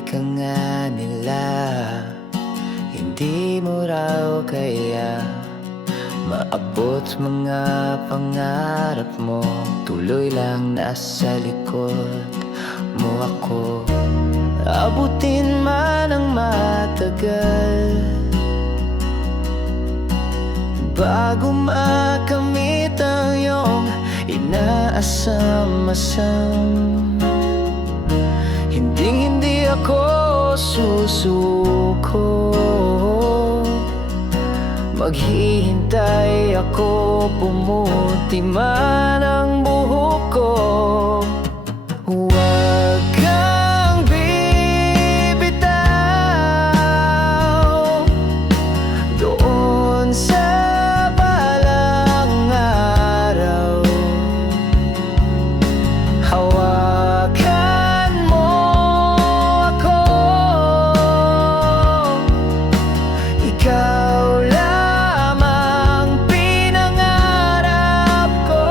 ka nga nila, hindi mo raw kaya maabot mga pangarap mo. Tuloy lang nasa likod mo ako. Abutin man ang matagal bago makamit ang iyong inaasam-asam. Hindi ako susuko, maghihintay ako, pumuti man ang buhok ko. Huwag kang bibitaw doon sa balang araw. Hawakan mo ako, ikaw lamang pinangarap ko.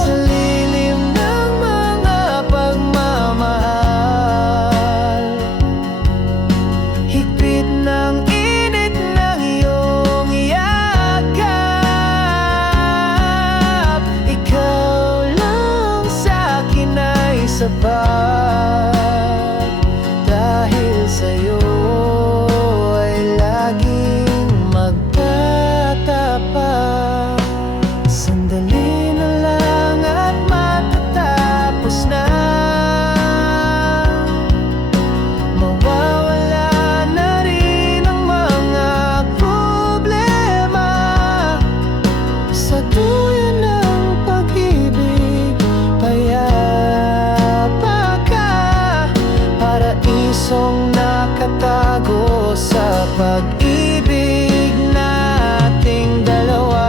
Sa lilim ng mga pagmamahal, higpit ng init ng iyong yakap, ikaw lang sa'kin ay sapat. Dahil sa'yo ay laging magtatapat. Sandali na lang at matatapos na, mawawala na rin ang mga problema. Sa duyan ng pag-ibig, payapa ka, paraisong nakatago sa pag-ibig nating dalawa.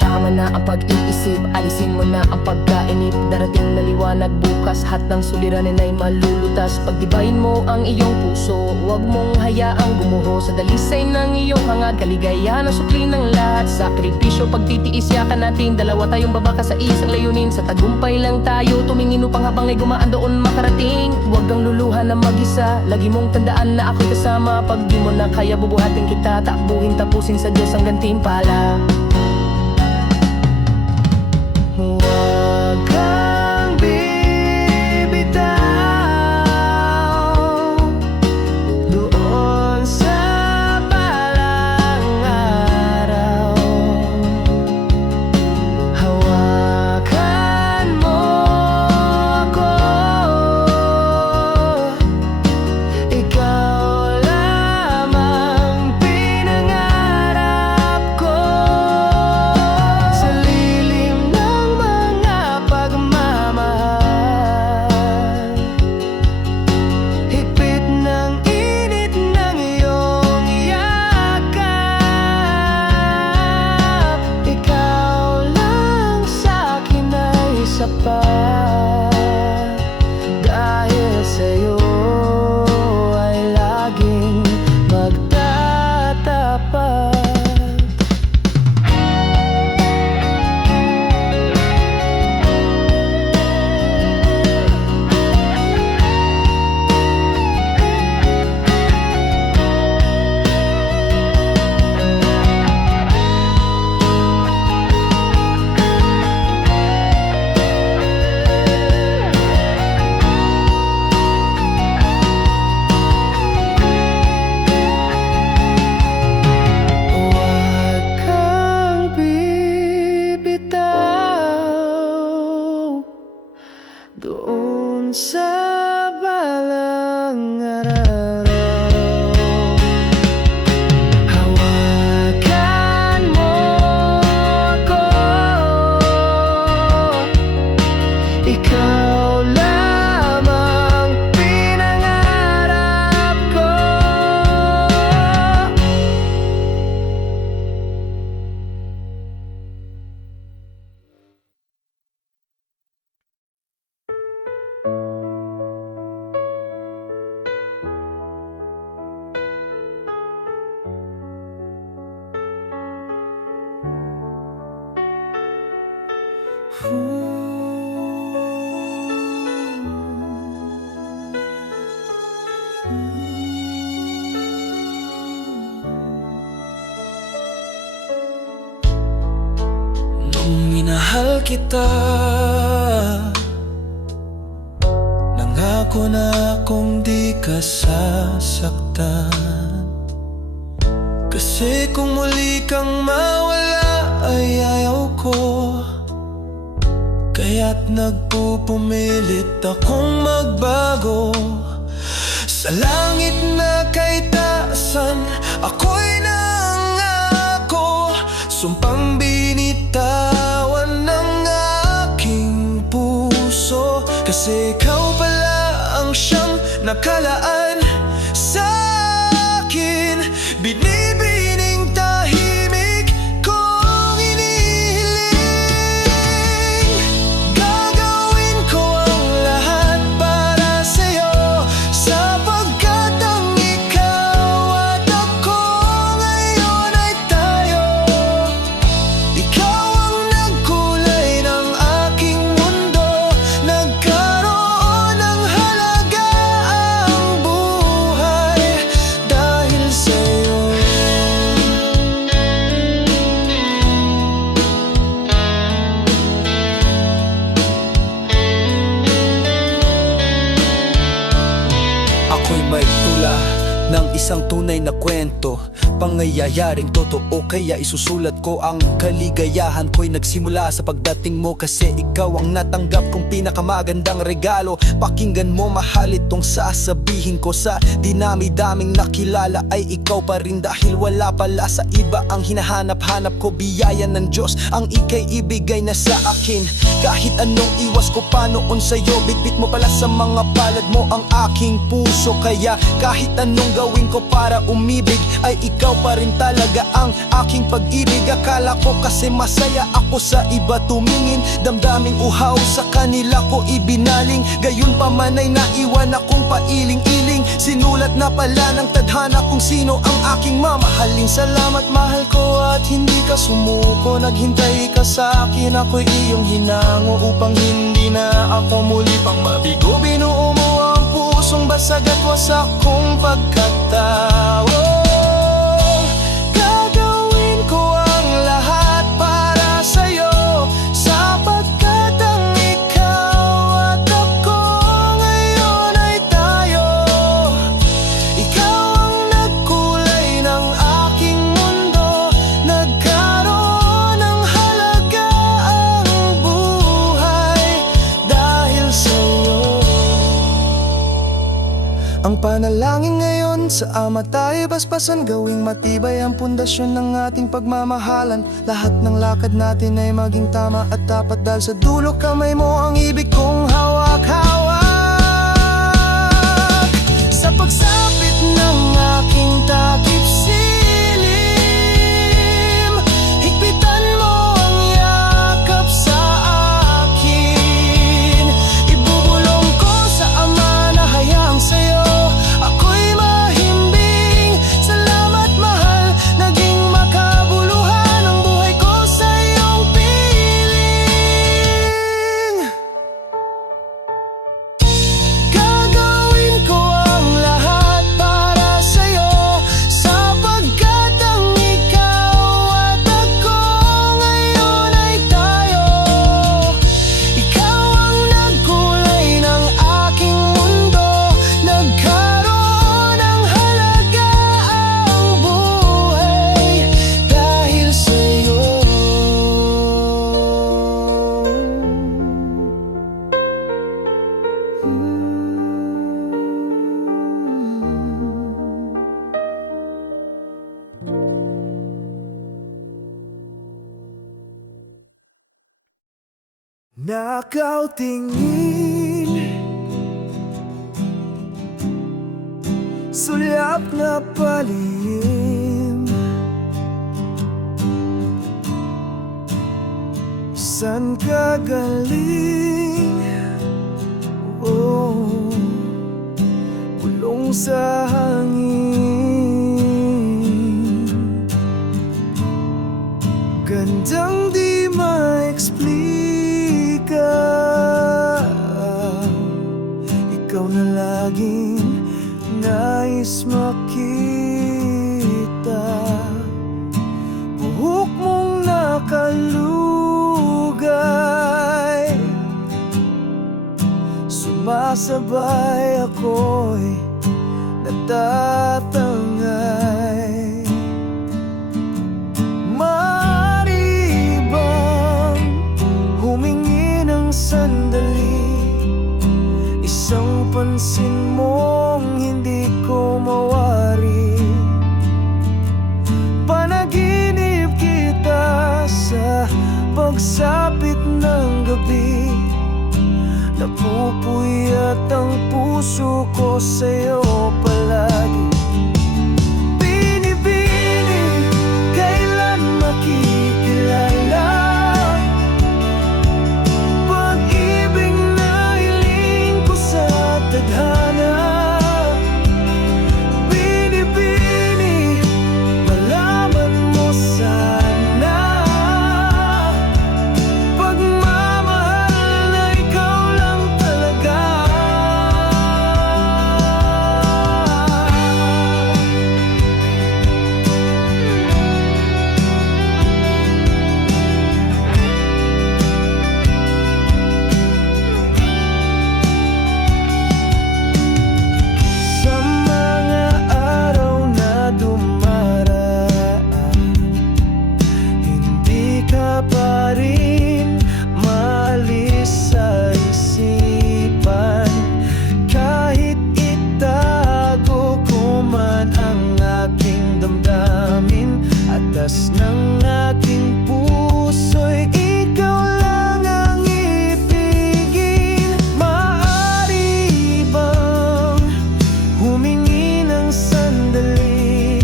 Tama na ang pag-iisip, alisin mo na ang pagkainip. Darating na liwanag bukas, lahat ng suliranin ay malulutas. Pagdibayin mo ang iyong puso, huwag mong hayaang gumuho. Sa dalisay ng iyong hangad, kaligayahan ang sukli ng lahat. Sakripisyo, pagtitiis, yakan natin, dalawa tayong babaka sa isang layunin. Sa tagumpay lang tayo tumingin upang habang ay gumaan doon makarating. Huwag kang luluhan na mag-isa, lagi mong tandaan na ako'y kasama. Pag di mo na kaya, bubuhatin kita, takbuhin, tapusin sa Diyos ang gantimpala. Huwag kang bibitaw doon sa balang araw. Hawakan mo ako, ikaw lamang pinangarap ko. Sa lilim ng mga pagmamahal, higpit ng init ng iyong yakap, ikaw lang sa'kin ay sapat. Dahil sa'yo ay laging magtatapat. Huwag kang bibitaw doon sa balang araw. Hawakan mo ako, ikaw lamang pinangarap ko. kita. Nangako na akong di ka sasaktan, kasi kung muli kang mawala ay ayaw ko. Kaya't nagpupumilit akong magbago. Sa langit na kay taasan, ako'y nangako, sumpang binitawan ng aking puso. Kasi ikaw pala ang siyang nakalaan sa akin. Binibining tahimik kong inihiling. Gagawin ko ang lahat para sa'yo, sapagkat ang ikaw at ako ngayon ay tayo. Ikaw ang nagkulay ng aking mundo, nagkaroon ng halaga ang buhay dahil sa'yo. Ako'y may tula ng isang tunay na kwento, pangyayaring totoo, kaya isusulat ko. Ang kaligayahan ko'y nagsimula sa pagdating mo, kasi ikaw ang natanggap kong pinakamagandang regalo. Pakinggan mo mahal itong sasabihin ko, sa dinami-daming nakilala ay ikaw pa rin, dahil wala pala sa iba ang hinahanap-hanap ko. Biyaya ng Diyos ang ika'y ibigay na sa akin. Kahit anong iwas ko pa noon sa'yo, bitbit mo pala sa mga palad mo ang aking puso. Kaya kahit anong gawin ko para umibig, ay ikaw pa rin talaga ang aking pag-ibig. Akala ko kasi masaya ako sa iba tumingin, damdaming uhaw sa kanila ko ibinaling. Gayon pa man ay naiwan akong pailing-iling, sinulat na pala ng tadhana kung sino ang aking mamahalin. Salamat mahal ko at hindi ka sumuko, naghintay ka sa akin, ako'y iyong hinango upang hindi na ako muli pang mabigo. Binuo mo ang pusong basag at wasak kong pagkatao. Gagawin ko ang lahat para sa'yo, sapagkat ang ikaw at ako ngayon ay tayo. Ikaw ang nagkulay ng aking mundo, nagkaroon ng halaga ang buhay dahil sa'yo. Ang panalangin ngayon sa Ama tayo basbasan, gawing matibay ang pundasyon ng ating pagmamahalan. Lahat ng lakad natin ay maging tama at tapat, dahil sa dulo kamay mo ang ibig kong hawak-hawak. Sa pagsapit ng aking takip silim, higpitan mo ang yakap sa akin. Ibubulong ko sa Ama na hayaang sa'yo ako'y mahimbing. Salamat mahal, naging makabuluhan ang buhay ko sa iyong piling. Gagawin ko ang lahat para sa'yo, sapagkat ang ikaw at ako ngayon ay tayo. Ikaw ang nagkulay ng aking mundo, nagkaroon ng halaga ang buhay dahil sa'yo. Nakaw tingin, sulyap na palihim, san ka galing? Oh, bulong sa hangin, gandang di ma-explica. Ikaw na laging nais makita, buhok mong nakaluga sumasabay ako'y natatangay. Maaari bang humingi ng sandali? Isang pansin mong hindi ko mawari. Panaginip kita sa pagsapit ng gabi. Napupuyat ang puso ko sa'yo palagi. Binibini, kailan makikilala? Pag-ibig na hiling ko sa tadhana. Binibini, malaman mo sana. Pagmamahal na ikaw lang talaga. Sa mga araw na dumaraan, hindi ka pa rin maalis sa isipan. Kahit itago ko man ang aking damdamin, atas ng aking puso'y ikaw lang ang ibigin. Maaari bang humingi ng sandali?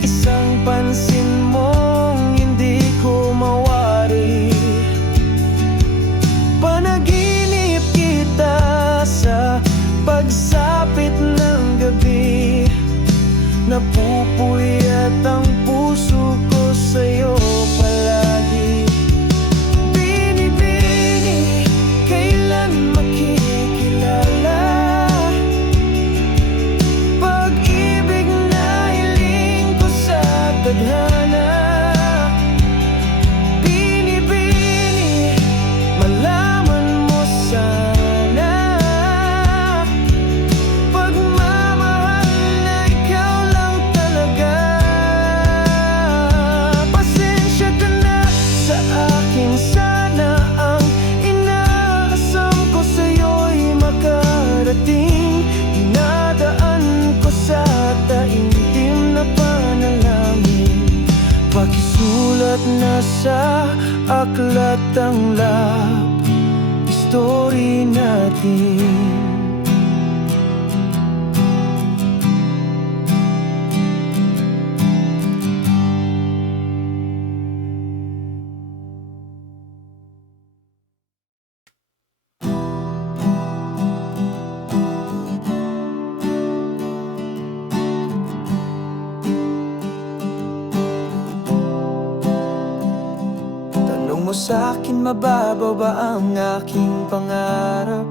Isang pansin mong hindi ko mawari. Panaginip kita sa pagsapit ng gabi. Napupuyat ang puso ko sa'yo palagi. Binibini, kailan makikilala? Pag-ibig na hiling ko sa tadhana. Binibini, malaman mo sana. Pagmamahal na ikaw lang talaga. Pasensya ka na sa akin, sana ang inaasam ko sa'yo'y makarating. Dinadaan ko sa taimtim na panalangin. Pakisulat na sa aklat ang love story natin. Tanong mo sa'kin, mababaw ba ang aking pangarap?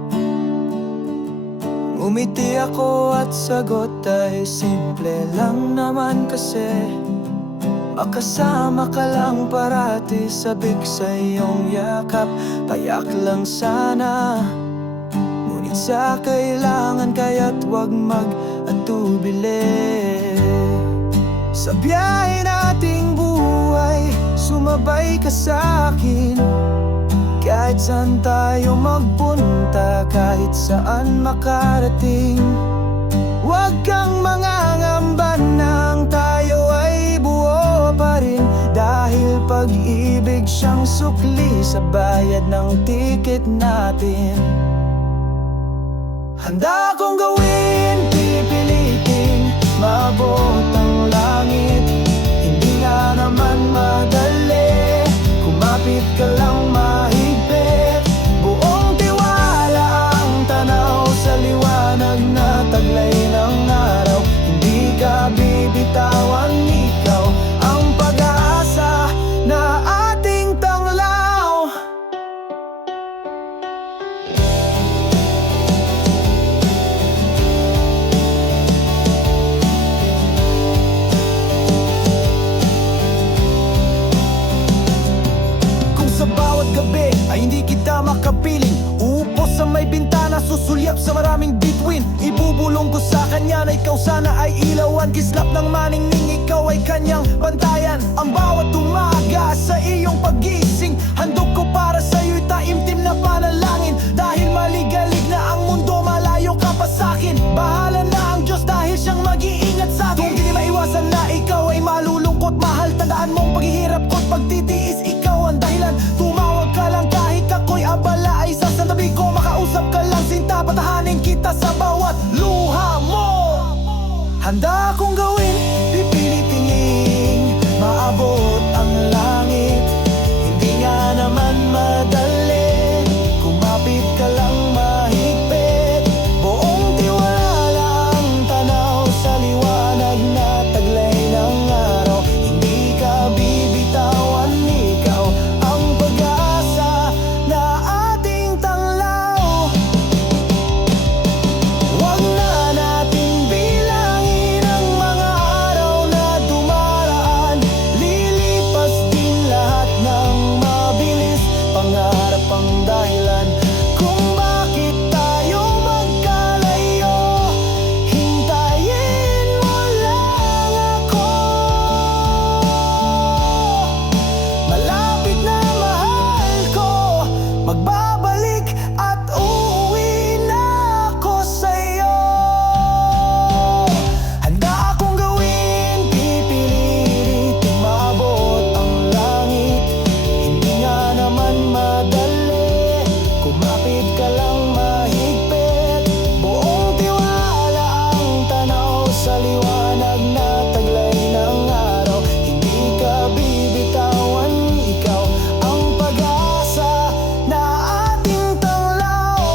Ngumiti ako at sagot ay simple lang naman kasi. Makasama ka lang parati, sabik sa iyong yakap. Payak lang sana, ngunit sa kailangan kaya't huwag mag-atubili. Sa biyahe nating buhay, sumabay ka sa'kin. Kahit saan tayo magpunta, kahit saan makarating. Huwag kang mangangamba nang tayo ay buo pa rin. Dahil pag-ibig siyang sukli sa bayad ng tiket natin. Handa kong gawin, pipilitin, maabot ang langit. Hindi nga naman madali, kumapit ka lang mahigpit. Buong tiwala ang tanaw sa liwanag na taglay ng araw. Hindi ka bibitawan, ikaw ang pag-asa na ating tanglaw. Kung sa bawat gabi ay hindi kita makapiling, upo sa may bintana, susulyap sa maraming bituin. Ibubulong ko sa kanya na ikaw sana ay ilawan. Kislap ng maningning, ikaw ay kanyang bantayan. Ang bawat umaga sa iyong pagising, handog ko para sa'yo'y taimtim na panalangin. Dahil maligalig na ang mundo, malayo ka pa sa'kin. Bahala na ang Diyos dahil siyang mag-iingat sa'kin. Kung di maiwasan na ikaw ay malulungkot, mahal, tandaan mong paghihirap ko't pagtitiis, ikaw ang dahilan. Tumawag ka lang kahit ako'y abala, ay sa tabi ko, makausap ka lang sinta. Patahanin kita sa bawat luha mo. Handa akong gawin, pipiliting maabot ang langit. Hindi nga naman madali, kumapit ka lang mahigpit. Buong tiwala ang tanaw sa liwanag na taglay ng araw. Hindi ka bibitawan, ikaw ang pag-asa na ating tanglaw. Huwag na nating bilangin ang mga araw na dumaraan. Lilipas din lahat ng mabilis, pangarap ang dahilan kung bakit tayo magkalayo. Hintayin mo lang ako. Malapit na mahal ko, magbabalik at uuwi na ako sa'yo. Handa akong gawin, pipiliting maabot ang langit. Hindi nga naman madali, kumapit ka lang mahigpit. Buong tiwala ang tanaw sa liwanag na taglay ng araw. Hindi ka bibitawan, ikaw ang pag-asa na ating tanglaw.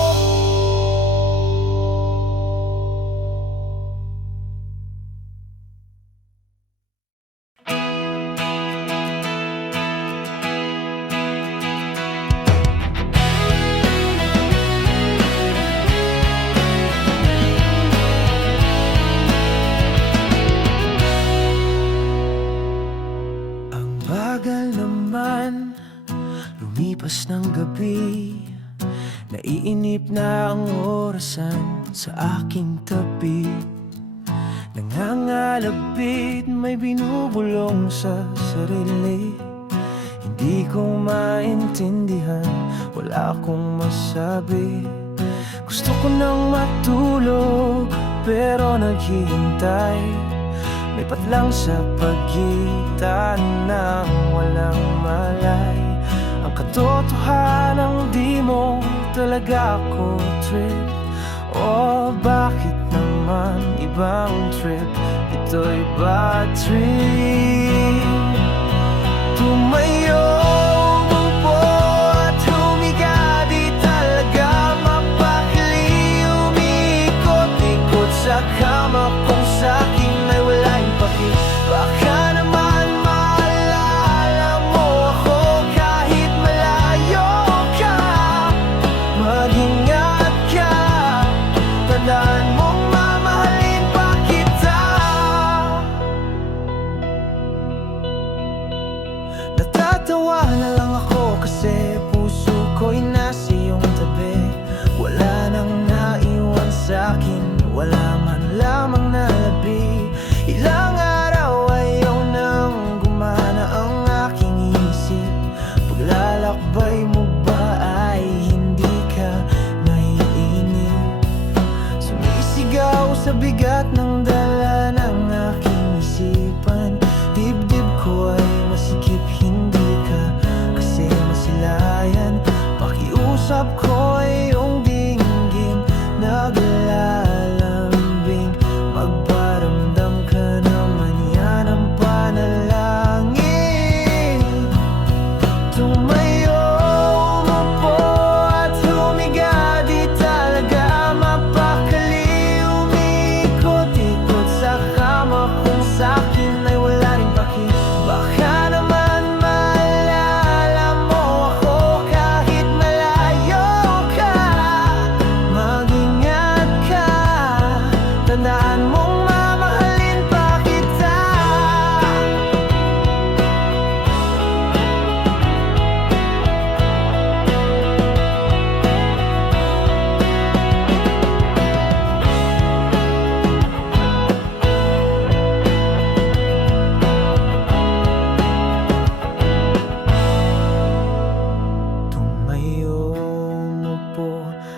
Ang bagal naman, lumipas ng gabi. Naiinip na ang orasan sa aking tabi. Nangangalapit, may binubulong sa sarili. Hindi ko maintindihan, wala akong masabi. Gusto ko nang matulog, pero naghihintay. May patlang sa pagitan ng walang malay. Ang katotohanan di mo talaga ako trip. O bakit naman ibang trip? Ito'y bad trip. Tumayo, umupo at humiga. Di talaga mapakali. Umikot-ikot sa kama kung sa'kin ay walang paki. Baka naman maalala mo ako kahit malayo ka. Mag-ingat ka, tandaan mong mamahalin pa kita. Natatawa na lang ako kasi puso ko'y nasa iyong tabi. Wala nang naiwan sa'kin, wala man lamang nalabi. Ilang araw ayaw nang gumana ang aking isip. Paglalakbay mo ba ay hindi ka naiinip? Sumisigaw sa bigat ng dala ng aking isipan. Dibdib ko ay masikip, hindi ka kasi masilayan. Pakiusap ko ay iyong dinggin, naglalambing. Magparamdam ka naman, yan ang panalangin. Tumayo, umupo at humiga. Di talaga mapakali. Umikot-ikot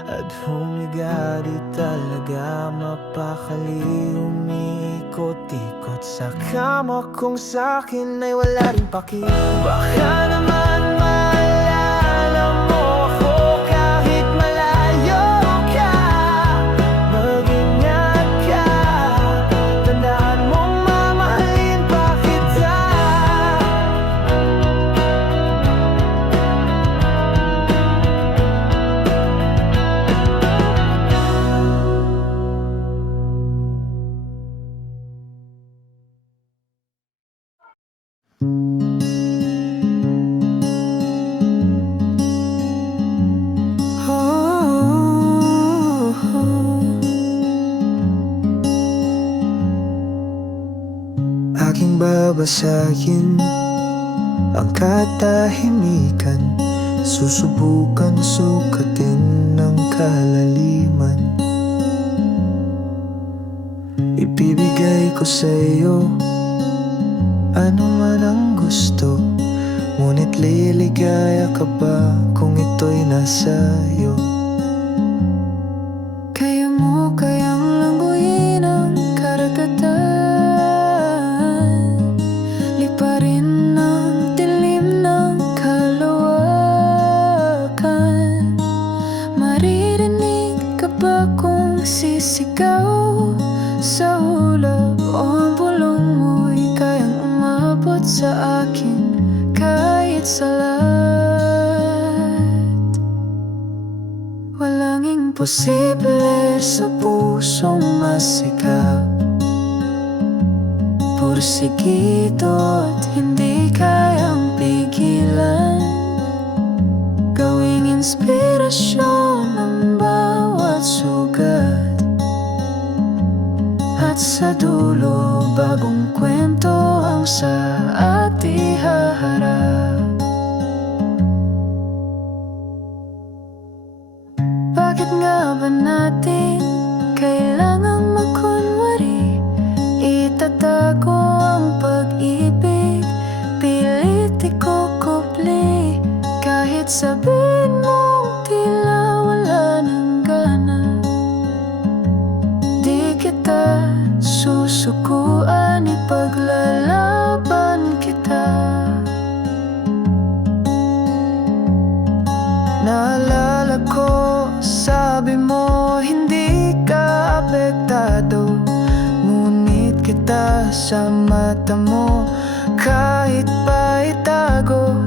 at humiga, di talaga mapakali. Umiikot-ikot sa kama kung sa'kin ay wala rin paki. Baka naman maalala mo ako kahit malayo ka. Mag-ingat ka, tandaan mong mamahalin pa kita. Aking babasahin ang katahimikan, susubukan sukatin ng kalaliman. Ibibigay ko sa'yo ano man ang gusto, ngunit liligaya ka ba kung ito'y nasa'yo? Kaya mo kayang langguin ang karagatan, liparin ang dilim ng kalawakan. Maririnig ka ba kung sisigaw sa ulap o ang bulong mo'y kayang umabot sa akin kahit sa lahat? Walang imposible sa pusong masikap, pursigido at hindi kayang pigilan. Gawing inspirasyon ang bawat sugat, at sa dulo bagong kwento ang sa ating haharap. Bakit nga ba natin kailangang magkunwari? Itatago ang pag-ibig, pilit ikukupli. Kahit sabihin mong tila wala ng gana, di kita susukuan, ipaglalaban kita. Naalala ko, sabi mo hindi ka apektado, ngunit kita sa mata mo kahit pa itago.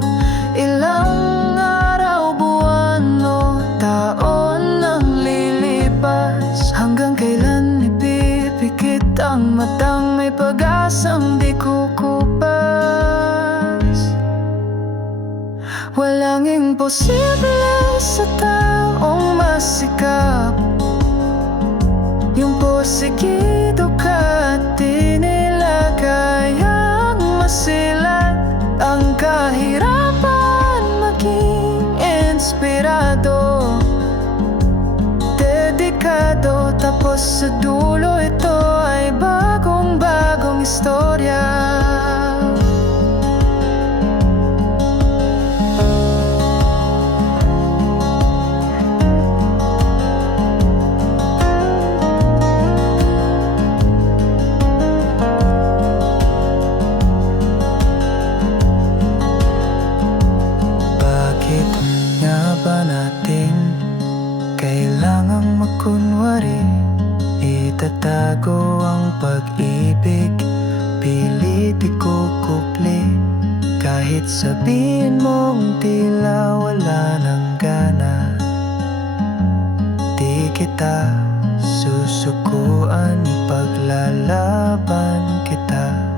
Ilang araw, buwan o taon ang lilipas, hanggang kailan ipipikit ang matang may pag-asang di kukupas. Walang imposible sa taong masikap, yung porsigido ka at di nila kayang masilat. Ang kahirapan maging inspirado, dedikado, tapos sa dulo ito ay bagong istorya. Bakit nga ba natin kailangang magkunwari? Itatago ang pag-ibig, pilit ikukupli. Kahit sabihin mong tila wala ng gana, di kita susukuan, ipaglalaban kita.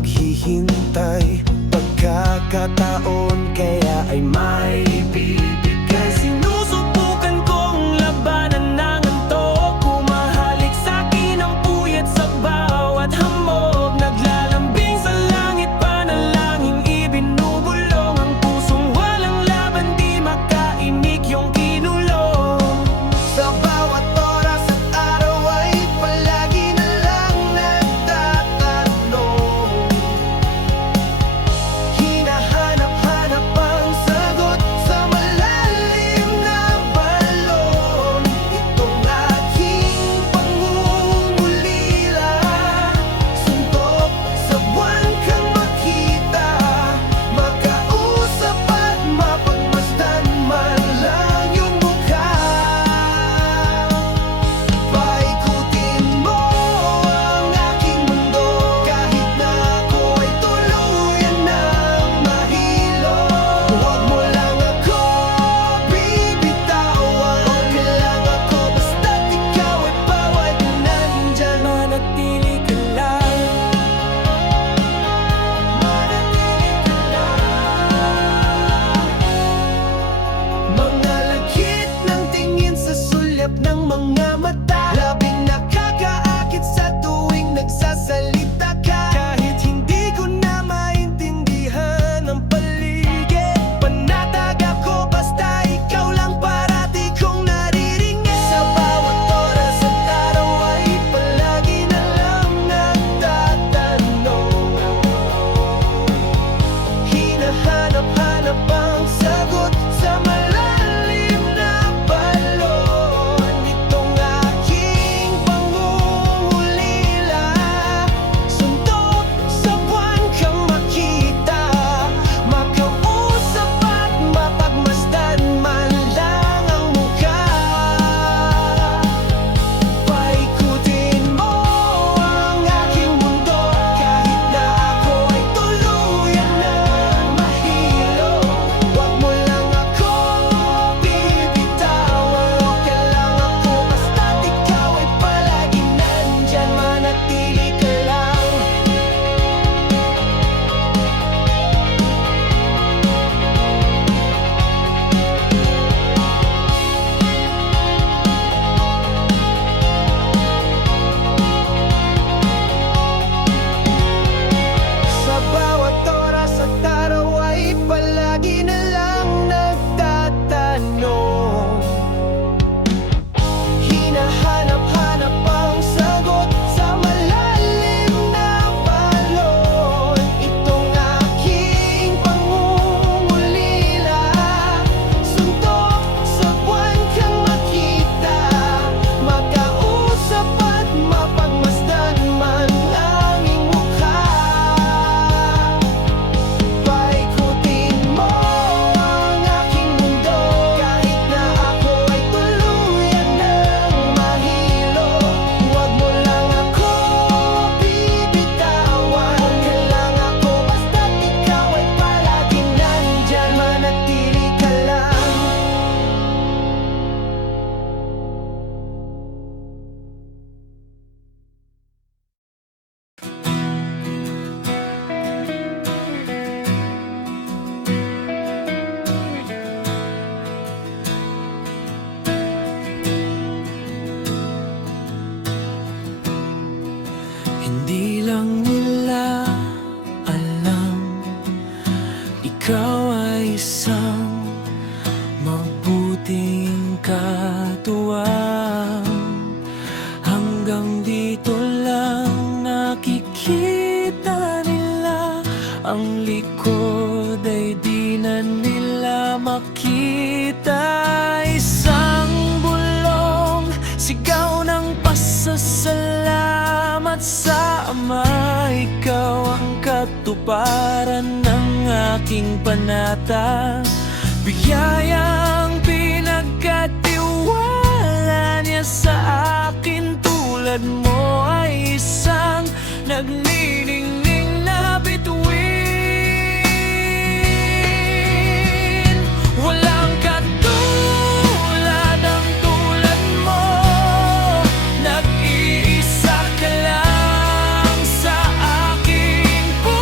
maghihintay. Pagkakataon kaya ay may bibigay. Sinusubukan kong labanan ng antok. Kumahalik sa'kin ang puyat sa bawat hamog. Naglalambing sa langit, panalangin ibinubulong. Ang pusong walang laban, di makaimik yung kinulong. Sa bawat oras at araw ay palagi na lang nagtatanong. Hinahanap-hanap ang sagot sa malalim na balon. Itong aking pangungulila, suntok sa buwan kang makita. Makausap at mapagmasdan man lang yung mukha. Paikutin mo ang aking mundo, kahit na ako'y tuluyan ng mahilo. Huwag mo lang ako bibitawan. Okay lang ako, basta't ikaw ay bawat nandyan. Manatili ka lang. Manatili ka lang. Mga lagkit ng tingin sa sulyap ng mga mata, labing nakakaakit sa tuwing nagsasalita ka. Kahit hindi ko na maintindihan ang paligid, panatag ako basta ikaw lang parati kong nariringin. Sa bawat oras at araw ay palagi na lang nagtatanong. Hinahanap-hanap ang sagot sa malalim na balon. Itong aking pangungulila, suntok sa buwan kang makita. Makausap at mapagmasdan man lang ang mukha. Paikutin mo ang aking mundo, kahit na ako ay tuluyan ng mahilo. Huwag mo lang ako bibitawan. Okay lang ako, basta't ikaw ay palagi nandyan. Manatili ka lang. Sa bawat oras at araw ay palagi na lang nagtatanong. Hinahanap-hanap ang sagot sa malalim na balon. Itong aking pangungulila, suntok sa buwan kang makita. Makausap at mapagmasdan man lang ing mukha. Paikutin mo ang aking mundo, kahit na ako ay tuluyan ng mahilo. Huwag mo lang ako bibitawan. Okay lang ako, basta't ikaw ay palagi nandyan. Manatili ka lang. Hindi lang nila alam, ikaw ay isang mabuting katuwang. Hanggang dito lang nakikita nila, ang likod ay di na nila makita. Isang bulong, sigaw ng pasasalamat sa Ama. Ikaw ang katuparan ng aking panata, biyayang pinagkatiwala niya sa akin. Tulad mo ay isang nagniningning na bituin. Walang katulad ang tulad mo, nag-iisa ka lang sa aking puso.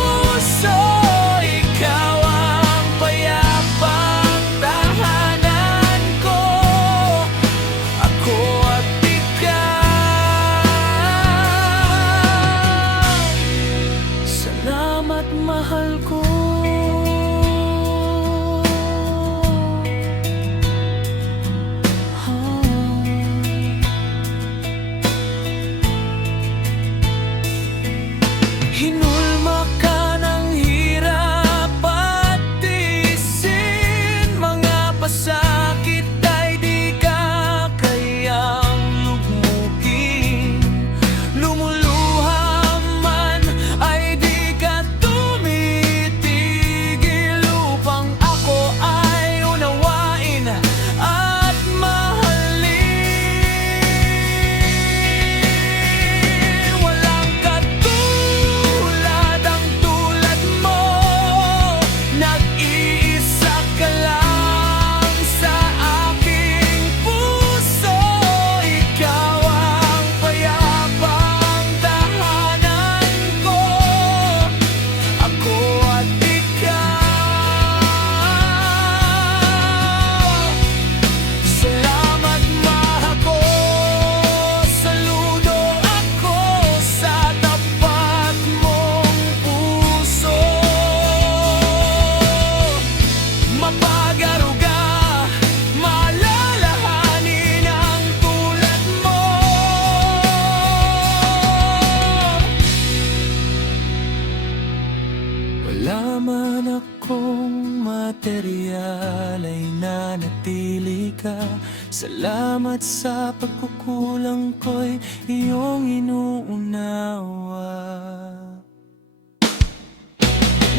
Salamat sa pagkukulang ko'y iyong inuunawa.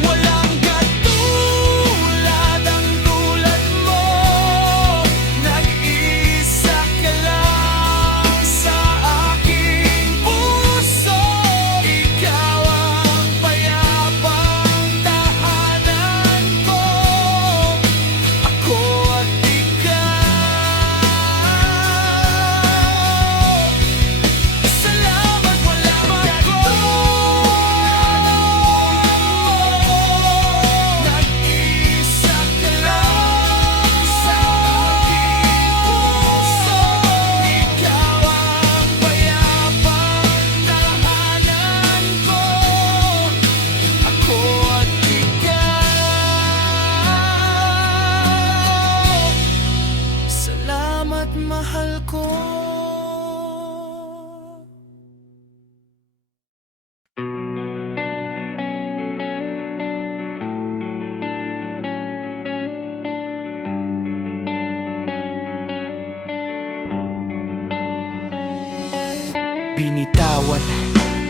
Walang katulad ang tulad mo, nag-iisa ka lang sa aking puso. Ikaw ang payapang tahanan ko, ako at ikaw. Salamat, walang nag-iisa ka lang sa aking puso. Ikaw ang payapang tahanan ko, ako at ikaw. Salamat, mahal ko. Binitawan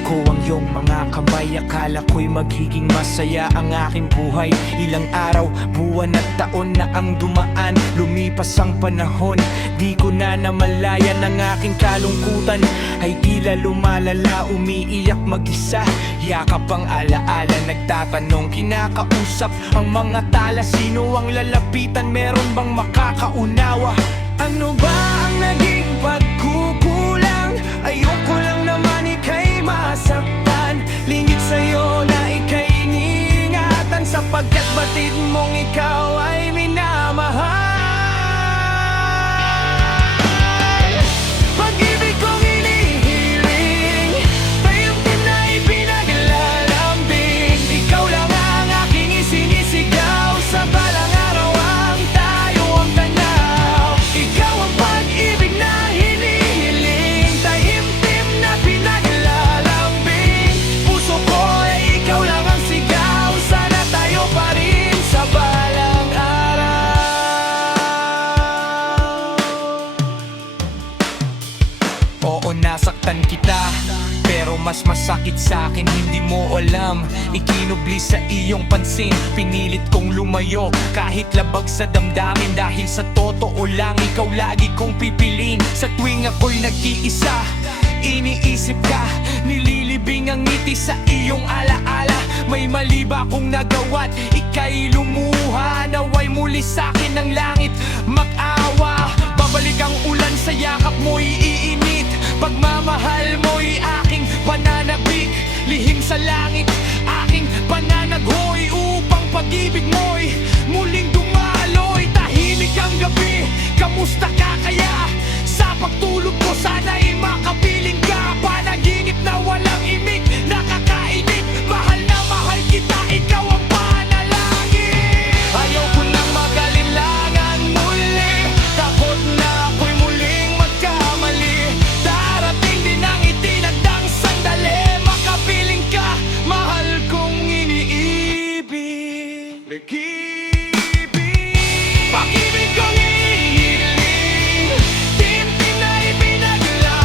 ko ang iyong mga kamay. Akala ko'y magiging masaya ang aking buhay. Ilang araw, buwan at taon na ang dumaan. Lumipas ang panahon, di ko na namalayan. Ang aking kalungkutan ay tila lumalala. Umiiyak mag-isa, yakap ang alaala. Nagtatanong, kinakausap ang mga tala. Sino ang lalapitan, meron bang makakaunawa? Ano ba ang naging pagkukulang? Ayoko lang naman ika'y masaktan. Lingid sa'yo na ika'y iniingatan, sapagkat batid mong ikaw ay minamahal. Pag-ibig kong inihiling, taimtim na ipinaglalambing. Ikaw lang ang aking isinisigaw, sa balang araw ang tayo ang tanaw. Ikaw ang pag-ibig na hinihiling, taimtim na pinaglalambing. Puso ko ay ikaw lang ang sigaw, sana tayo pa rin sa balang araw. Oo, nasaktan kita, pero mas masakit sa akin, hindi mo alam. Ikinubli sa iyong pansin, pinilit kong lumayo kahit labag sa damdamin. Dahil sa totoo lang, ikaw lagi kong pipiliin. Sa tuwing ako'y nag-iisa, iniisip ka, nililibing ang ngiti sa iyong alaala. May mali ba akong nagawa't ika'y lumuha? Naway muli sa'kin ang langit mag-awa. Babalik ang ulan, sa yakap mo'y iinit. Pagmamahal mo'y aking pananabik, lihim sa langit aking pananaghoy. Upang pag-ibig mo'y muling dumaloy. Tahimik ang gabi, kamusta ka kaya? Sa pagtulog ko sana'y makapiling ka. Panaginip na walang imig, nakakainip. Mahal na mahal kita, ikaw ang panalangin. Ayaw ko nang magalinlangan muli, takot na ako'y muling magkamali. Darating din ang itinagdang sandali, makapiling ka, mahal kong iniibig. Pag-ibig kong inihiling, timtim na ipinaglalambing.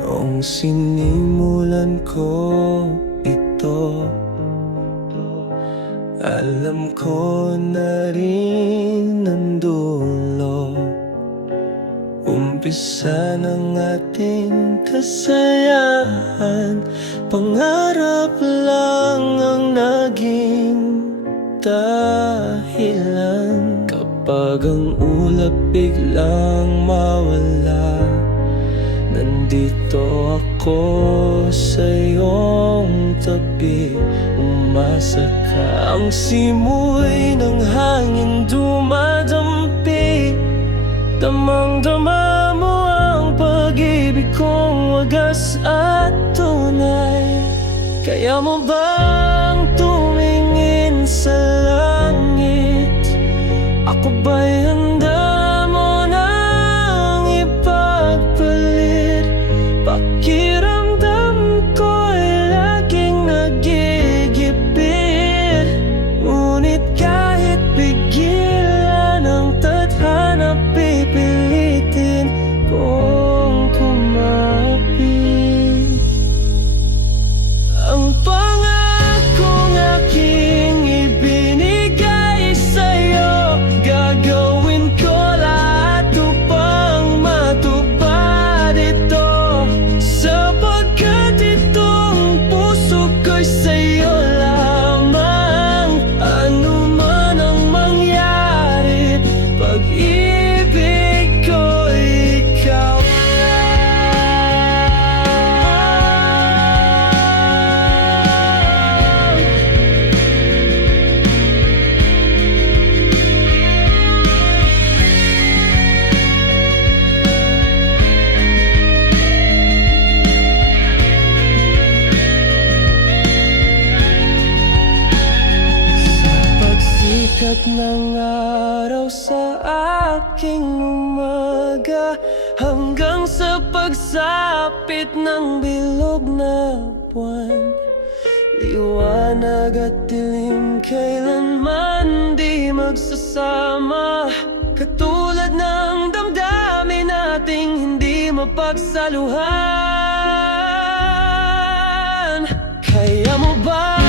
Noong sinimulan ko ito, alam ko na rin ang dulo. Umpisa ng ating kasayahan, pangarap lang ang naging dahilan. Kapag ang ulap biglang mawala, nandito ako sa iyong tabi. Umasa ka, ang simoy ng hangin dumadampi. Damang-dama mo ang pag-ibig kong wagas at tunay. Kaya mo bang tumingin sa langit? Ako ba'y handa mo nang ipagpalit? Pakiramdam ko'y laging nagigipit. Ngunit kahit pigilan ang tadhana, pipilitin kong kumapit. Ang pangakong aking ibinigay sa'yo, gagawin ko lahat upang matupad ito. Sapagkat itong puso ko'y sa'yo lamang. Ano man ang mangyari, pag-ibig ko ikaw. Pagsikat ng araw sa aking umaga, hanggang sa pagsapit ng bilog na buwan, liwanag at dilim kailanman di magsasama. Katulad ng damdamin nating hindi mapagsaluhan. Kaya mo ba